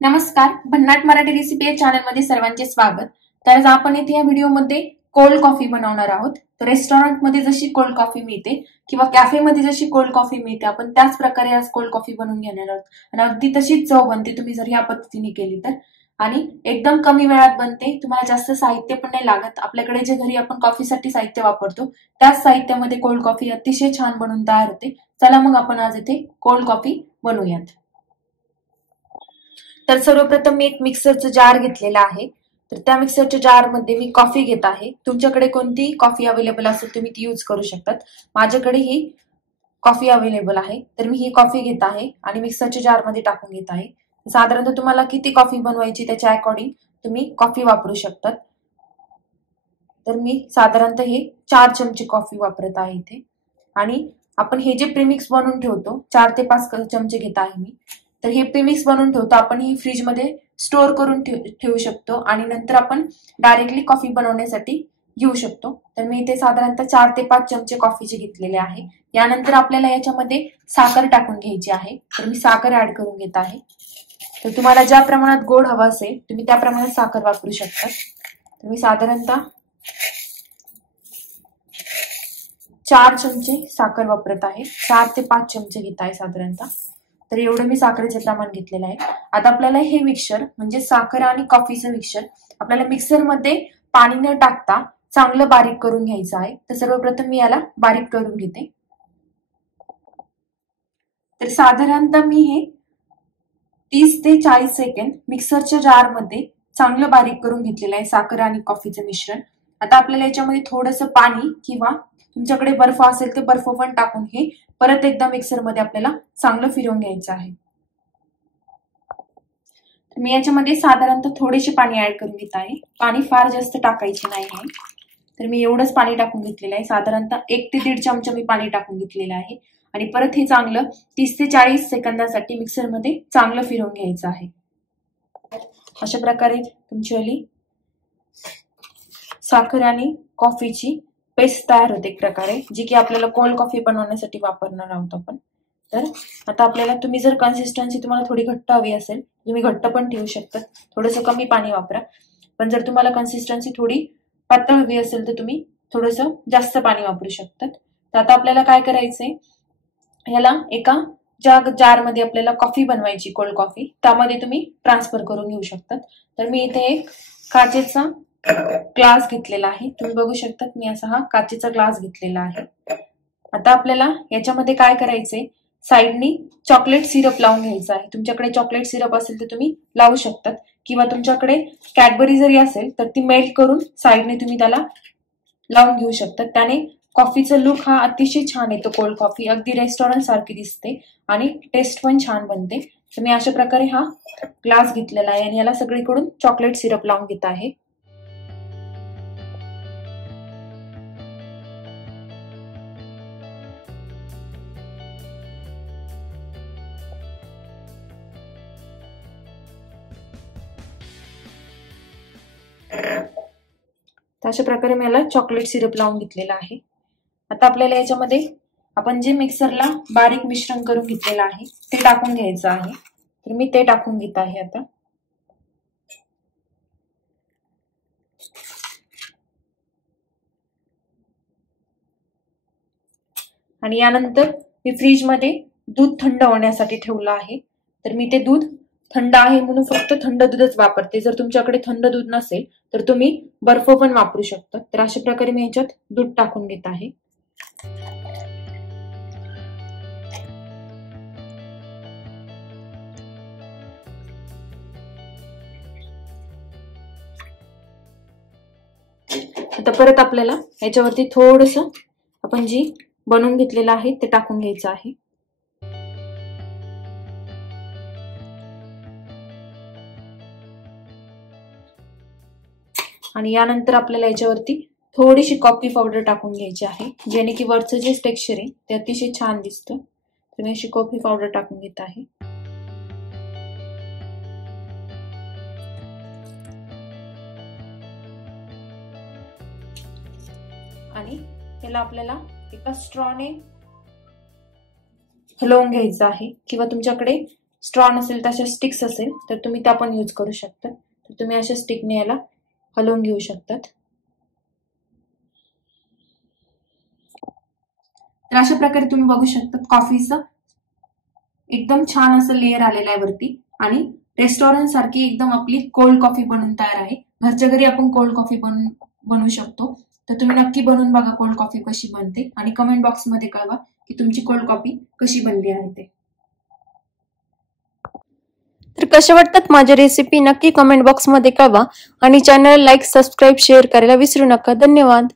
नमस्कार, भन्नाट मराठी रेसिपी या चॅनलमध्ये सर्वांचे स्वागत। तर आज आपण इथे या व्हिडिओमध्ये कोल्ड कॉफी बनवणार आहोत। तर रेस्टॉरंटमध्ये जशी कोल्ड कॉफी मिळते किंवा कॅफेमध्ये जशी कोल्ड कॉफी मिळते, आपण त्याच प्रकारे आज कोल्ड कॉफी बनवून घेणार आहोत आणि अगदी तशीच चव बनते तुम्ही जर या पद्धतीने केली तर। आणि एकदम कमी वेळात बनते, तुम्हाला जास्त साहित्य पण नाही लागत। आपल्याकडे जे घरी आपण कॉफीसाठी साहित्य वापरतो त्याच साहित्यामध्ये कोल्ड कॉफी अतिशय छान बनून तयार होते। चला मग आपण आज इथे कोल्ड कॉफी बनवूयात। तर सर्वप्रथम मी एक मिक्सरचं जार घेतलेला आहे। तर त्या मिक्सरच्या जार मध्ये मी कॉफी घेत आहे। तुमच्याकडे कोणती कॉफी अवेलेबल असेल तुम्ही ती यूज करू शकतात। माझ्याकडे ही कॉफी अवेलेबल आहे, तर मी ही कॉफी घेत आहे आणि मिक्सरच्या जार मध्ये टाकून घेत आहे। साधारणतः तुम्हाला किती कॉफी बनवायची त्याच्या अकॉर्डिंग तुम्ही कॉफी वापरू शकतात। तर मी साधारणतः हे 4 चमचे कॉफी वापरत आहे इथे। आणि आपण हे जे प्रीमिक्स बनवून ठेवतो 4 ते 5 चमचे घेत आहे मी। तर हे प्रीमिक्स बनवून ठेवतो आपण ही फ्रीज मध्ये स्टोअर करून ठेवू शकतो आणि नंतर आपण डायरेक्टली कॉफी बनवण्यासाठी घेऊ शकतो। तर मी इथे साधारणतः 4 ते 5 चमचे कॉफीचे घेतलेले आहे। यानंतर आपल्याला याच्यामध्ये साखर टाकून घ्यायची आहे। तर मी साखर ऍड करून घेत आहे। तर तुम्हाला ज्या प्रमाणात गोड हवा असेल तुम्ही त्या प्रमाणात साखर वापरू शकता। तर मी साधारणतः 4 चमचे साखर वापरत आहे। 4 ते 5 चमचे घेत आहे साधारणतः। तर एवढं मी साखरेचे प्रमाण घेतलेलं आहे। आता आपल्याला हे मिक्सचर म्हणजे साखर आणि कॉफीचं मिक्सचर आपल्याला मिक्सर मध्ये पाणी न टाकता चांगलं बारीक करून घ्यायचं आहे। तर सर्वप्रथम मी याला बारीक करून घेते। तर साधारणतः मी हे 30 ते 40 सेकंद मिक्सरच्या जार मध्ये चांगलं बारीक करून घेतलेलं आहे साखर आणि कॉफीचं मिश्रण। आता आपल्याला याच्यामध्ये थोडंसं पाणी किंवा तुमच्याकडे बर्फ असेल तर बर्फ पण टाकून हे परत एकदा मिक्सर मध्ये आपल्याला चांगलं फिरवून घ्यायचं आहे। मी याच्यामध्ये साधारणतः थोडेसे पाणी ऍड करून घेत आहे। पाणी फार जास्त टाकायचे नाही आहे। तर मी एवढंच पाणी टाकून घेतलेलं आहे। साधारणतः 1 ते 1.5 चमचा मी पाणी टाकून घेतलेलं आहे आणि परत हे चांगलं 30 ते 40 सेकंदासाठी मिक्सर मध्ये चांगलं फिरवून घ्यायचं आहे। अशा प्रकारे तुमची साखर आणि कॉफीची पेस्ट तयार होते एक प्रकारे, जी की आपल्याला कोल्ड कॉफी बनवण्यासाठी वापरणार आहोत आपण। तर आता आपल्याला तुम्ही जर कन्सिस्टन्सी तुम्हाला थोडी घट्ट हवी असेल तुम्ही घट्ट पण ठेवू शकता, थोडंसं कमी पाणी वापरा। पण जर तुम्हाला कन्सिस्टन्सी थोडी पातळ हवी असेल तर तुम्ही थोडंसं जास्त पाणी वापरू शकतात। तर आता आपल्याला काय करायचंय, ह्याला एका जार मध्ये आपल्याला कॉफी बनवायची कोल्ड कॉफी, त्यामध्ये तुम्ही ट्रान्सफर करून घेऊ शकतात। तर मी इथे एक काचेचा ग्लास घेतलेला आहे। तुम्ही बघू शकता मी असा हा काचेचा ग्लास घेतलेला आहे। आता आपल्याला याच्यामध्ये काय करायचंय, साइडनी चॉकलेट सिरप लावून घ्यायचं आहे। तुमच्याकडे चॉकलेट सिरप असेल तर तुम्ही लावू शकतात किंवा तुमच्याकडे कॅडबरी जरी असेल तर ती मेल्ट करून साइडने तुम्ही त्याला लावून घेऊ शकतात। त्याने कॉफीचा लुक हा अतिशय छान येतो। कोल्ड कॉफी अगदी रेस्टॉरंट सारखी दिसते आणि टेस्ट पण छान बनते। तर मी अशा प्रकारे हा ग्लास घेतलेला आहे आणि याला सगळीकडून चॉकलेट सिरप लावून घेत आहे। अशा प्रकारे मी याला चॉकलेट सिरप लावून घेतलेला आहे। आता आपल्याला याच्यामध्ये आपण जे मिक्सरला बारीक मिश्रण करून घेतलेलं आहे ते टाकून घ्यायचं आहे। तर मी ते टाकून घेत आहे आता। आणि यानंतर मी फ्रीज मध्ये दूध थंड होण्यासाठी ठेवलं आहे। तर मी ते दूध थंड आहे म्हणून फक्त थंड दूधच वापरते। जर तुमच्याकडे थंड दूध नसेल तर तुम्ही बर्फ पण वापरू शकता। तर अशा प्रकारे मी याच्यात दूध टाकून घेत आहे। आता परत आपल्याला याच्यावरती थोडंसं आपण जी बनवून घेतलेलं आहे ते टाकून घ्यायचं आहे। आणि यानंतर आपल्याला याच्यावरती थोडीशी कॉफी पावडर टाकून घ्यायची आहे, जेणे की वरचं जे टेक्स्चर आहे ते अतिशय छान दिसतं। तर मी अशी कॉफी पावडर टाकून घेत आहे। आणि याला आपल्याला एका स्ट्रॉने हलवून घ्यायचं आहे किंवा तुमच्याकडे स्ट्रॉ नसेल तर अशा स्टिक्स असेल तर तुम्ही त्या पण यूज करू शकता. तर तुम्ही अशा स्टिकने याला हलवून घेऊ शकतात. तर अशा प्रकारे तुम्ही बघू शकता कॉफीचं एकदम छान असं लेअर आलेलं आहे वरती आणि रेस्टॉरंट सारखी एकदम आपली कोल्ड कॉफी बनून तयार आहे. घरच्या घरी आपण कोल्ड कॉफी बनवू शकतो. तर तुम्ही नक्की बनवून बघा कोल्ड कॉफी कशी बनते आणि कमेंट बॉक्समध्ये कळवा की तुमची कोल्ड कॉफी कशी बनली आहे ते. तर कशा वाटतात माझ्या रेसिपी नक्की कमेंट बॉक्समध्ये कळवा आणि चॅनल लाईक, सबस्क्राईब, शेअर करायला विसरू नका. धन्यवाद.